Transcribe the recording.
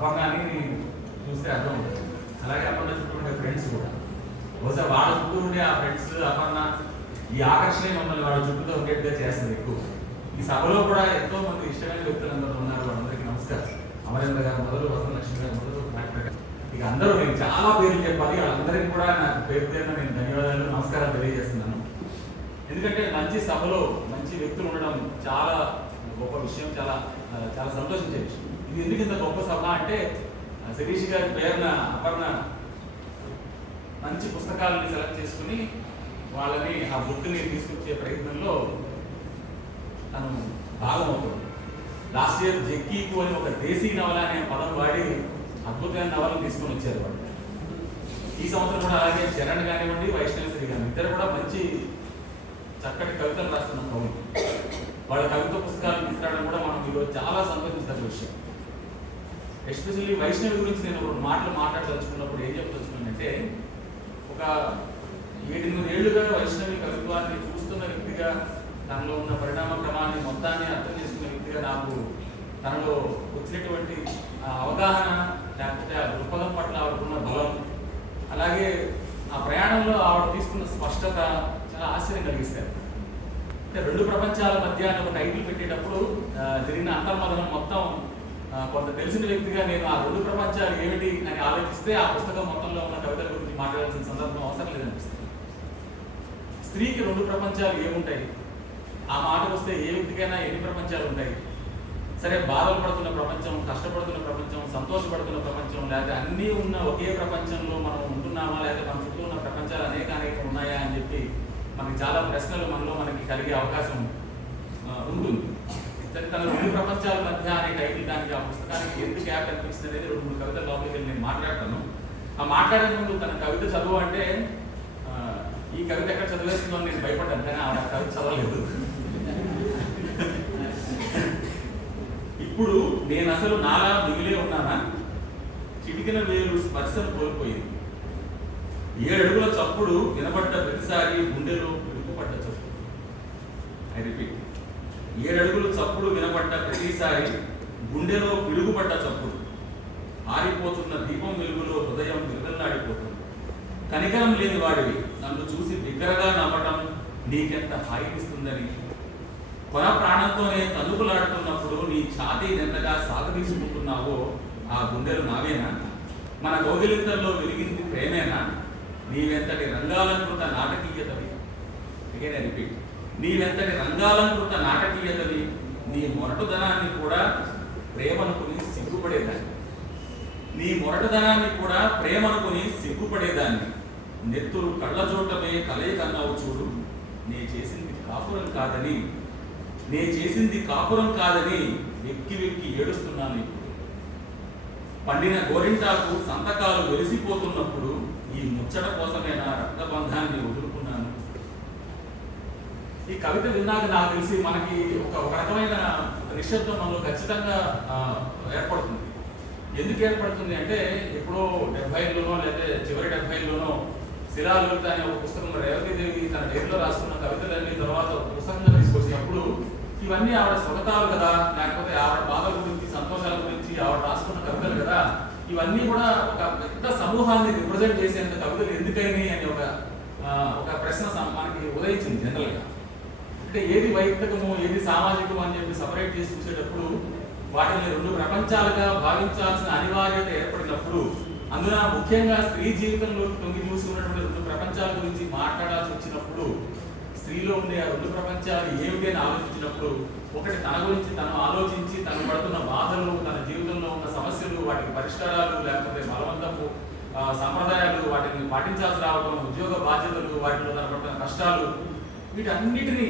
అపర్ణాన్ని చూస్తే అర్థం ఉంటుంది. అలాగే అపర్ణ చుట్టూ ఉండే ఫ్రెండ్స్ కూడా బహుశా వాళ్ళ చుట్టూ ఉండే ఆ ఫ్రెండ్స్ అపర్ణ ఈ ఆకర్షణ మమ్మల్ని వాళ్ళ చుట్టూతో ఉండేట్టుగా చేస్తుంది ఎక్కువ. ఈ సభలో కూడా ఎంతో మంది ఇష్టమైన వ్యక్తులు అందరూ ఉన్నారు. వాళ్ళందరికీ నమస్కారం. అమరేంద్ర గారు మొదలు, వసంతలక్ష్మి గారు మొదలు, ఇక అందరూ నేను చాలా పేర్లు చెప్పాలి. వాళ్ళందరికీ కూడా నాకు పేరు పేరున నేను ధన్యవాదాలు, నమస్కారాలు తెలియజేస్తున్నాను. ఎందుకంటే మంచి సభలో మంచి వ్యక్తులు ఉండడం చాలా గొప్ప విషయం, చాలా చాలా సంతోషించే విషయం. ఇది ఎందుకు ఇంత గొప్ప సభ అంటే శిరీష్ గారి పేరున అపర్ణ మంచి పుస్తకాలని సెలెక్ట్ చేసుకుని వాళ్ళని ఆ బుక్ని తీసుకొచ్చే ప్రయత్నంలో తను భాగమవుతుంది. లాస్ట్ ఇయర్ జక్కీకు అని ఒక దేశీ నవల అనే పదం వాడి అద్భుతమైన నవలను తీసుకొని వచ్చారు వాళ్ళు. ఈ సంవత్సరం కూడా అలాగే చరణ్ కానివ్వండి, వైష్ణవి కానీ ఇద్దరు కూడా మంచి చక్కటి కవితలు రాస్తున్న కవులు. వాళ్ళ కవిత పుస్తకాలు తీసుకురావడం కూడా మనం ఈరోజు చాలా సంతోషించిన విషయం. ఎస్పెషల్లీ వైష్ణవి గురించి నేను ఒక మాటలు మాట్లాడదలుచుకున్నప్పుడు ఏం చెప్పదలుచుకున్నానంటే, ఒక 7-8 ఏళ్లుగా వైష్ణవి కవిత్వాన్ని చూస్తున్న వ్యక్తిగా, తనలో ఉన్న పరిణామ క్రమాన్ని మొత్తాన్ని అర్థం చేసుకున్న వ్యక్తిగా నాకు తనలో వచ్చినటువంటి అవగాహన, లేకపోతే ఆ దృక్పథం పట్ల ఆవిడకున్న బలం, అలాగే ఆ ప్రయాణంలో ఆవిడ తీసుకున్న స్పష్టత చాలా ఆశ్చర్యం కలిగిస్తారు. అంటే 2 ప్రపంచాల మధ్య అని ఒక టైటిల్ పెట్టేటప్పుడు జరిగిన అంతర్మదనం మొత్తం కొంత తెలిసిన వ్యక్తిగా నేను ఆ 2 ప్రపంచాలు ఏమిటి అని ఆలోచిస్తే ఆ పుస్తకం మొత్తంలో ఉన్న కవితల గురించి మాట్లాడాల్సిన సందర్భం అవసరం లేదనిపిస్తుంది. స్త్రీకి 2 ప్రపంచాలు ఏముంటాయి? ఆ మాటకు వస్తే ఏ వ్యక్తికైనా ఎన్ని ప్రపంచాలు ఉంటాయి? సరే, బాధలు పడుతున్న ప్రపంచం, కష్టపడుతున్న ప్రపంచం, సంతోషపడుతున్న ప్రపంచం, లేకపోతే అన్నీ ఉన్న ఒకే ప్రపంచంలో మనం ఉంటున్నామా, లేకపోతే మన చుట్టూ ఉన్న ప్రపంచాలు అనేక ఉన్నాయా అని చెప్పి మనకి చాలా ప్రశ్నలు మనకి కలిగే అవకాశం ఉంటుంది. సరే, తన 2 ప్రపంచాల మధ్య అనే టైటిల్ దానికి ఆ పుస్తకానికి ఎందుకు గ్యాప్ అనిపిస్తుంది అనేది 2-3 కవితల లోపలికి వెళ్ళి నేను మాట్లాడతాను. ఆ మాట్లాడే ముందు తన కవిత చదువు అంటే ఈ కవిత ఎక్కడ చదివేస్తుందో నేను భయపడ్డాను, కానీ ఆ కవిత చదవలేదు. ఇప్పుడు నేను అసలు నాలా మిగిలే ఉన్నానా, చిటికిన వేలు స్పర్శను కోల్పోయింది, 7 అడుగుల చప్పుడు వినబడ్డ ప్రతిసారి గుండెలో పిలుపుపడ్డ చప్పుడు. ఐ రిపీట్, 7 అడుగుల చప్పుడు వినబడ్డ ప్రతిసారి గుండెలో పిలుగుపడ్డ చప్పుడు. ఆరిపోతున్న దీపం వెలుగులో హృదయం విరగల్లాడిపోతుంది. కనికరం లేని వాడివి నన్ను చూసి బిగ్గరగా నవ్వటం నీకెంత హాయినిస్తుందని, కొన ప్రాణంతోనే తన్నుకులాడుతున్నప్పుడు నీ ఛాతీ ఎంతగా సాగదీసుకుంటున్నావో ఆ గుండెలు నావేనా? మన గోగిలింతల్లో వెలిగింది ప్రేమేనా? నీవెంతటి రంగాలంకృత నాటకీయతవి. అగైన్ ఐ రిపీట్, నీవెంతటి రంగాలంకృత నాటకీయతవి. నీ మొరటుదనాన్ని కూడా ప్రేమనుకుని సిగ్గుపడేదాన్ని. నీ మొరటుదనాన్ని కూడా ప్రేమనుకుని సిగ్గుపడేదాన్ని. నెత్తురు కళ్ళజోటమే కలయికన్నావు చూడు. నే చేసింది కాపురం కాదని వెక్కి వెక్కి ఏడుస్తున్నాను ఇప్పుడు. పండిన గోరింటాకు సంతకాలు వెలిసిపోతున్నప్పుడు ఈ ముచ్చట కోసమే నా రక్తబంధాన్ని వదులుకున్నాను. ఈ కవిత విన్నాక నాకు తెలిసి మనకి ఒక రకమైన నిశ్శబ్దం మనలో ఖచ్చితంగా ఏర్పడుతుంది. ఎందుకు ఏర్పడుతుంది అంటే, ఎప్పుడో 70లోనో లేదా చివరి 70లోనో శిలాలలిత అనే ఒక పుస్తకం రేవతీదేవి తన డైరీలో రాసుకున్న కవితలన్నీ తర్వాత పుస్తకంగా తీసుకొచ్చినప్పుడు ఇవన్నీ ఆవిడ స్వగతాలు కదా, లేకపోతే ఆవిడ బాధల గురించి, సంతోషాల గురించి ఆవిడ రాసుకున్న కవితలు కదా, ఇవన్నీ కూడా ఒక పెద్ద సమూహాన్ని రిప్రజెంట్ చేసేంత కవితలు ఎందుకైనాయి అని ఒక ప్రశ్న మనకి ఉదయించింది జనరల్గా. అంటే ఏది వైయక్తికము, ఏది సామాజికము అని చెప్పి సపరేట్ చేసి చూసేటప్పుడు వాటిని 2 ప్రపంచాలుగా భావించాల్సిన అనివార్యత ఏర్పడినప్పుడు, అందున ముఖ్యంగా స్త్రీ జీవితంలో తొంగి చూసుకున్నటువంటి 2 ప్రపంచాల గురించి మాట్లాడాల్సి వచ్చినప్పుడు, స్త్రీలో ఉండే ఆ 2 ప్రపంచాలు ఏమిటి అని ఆలోచించినప్పుడు, ఒకటి తన గురించి తను ఆలోచించి తను పడుతున్న బాధలు, తన జీవితంలో ఉన్న సమస్యలు, వాటికి పరిష్కారాలు, లేకపోతే బలవంతపు సంప్రదాయాలు, వాటిని పాటించాల్సి రావడం, ఉద్యోగ బాధ్యతలు, వాటిలో తన పడుతున్న కష్టాలు, వీటన్నిటిని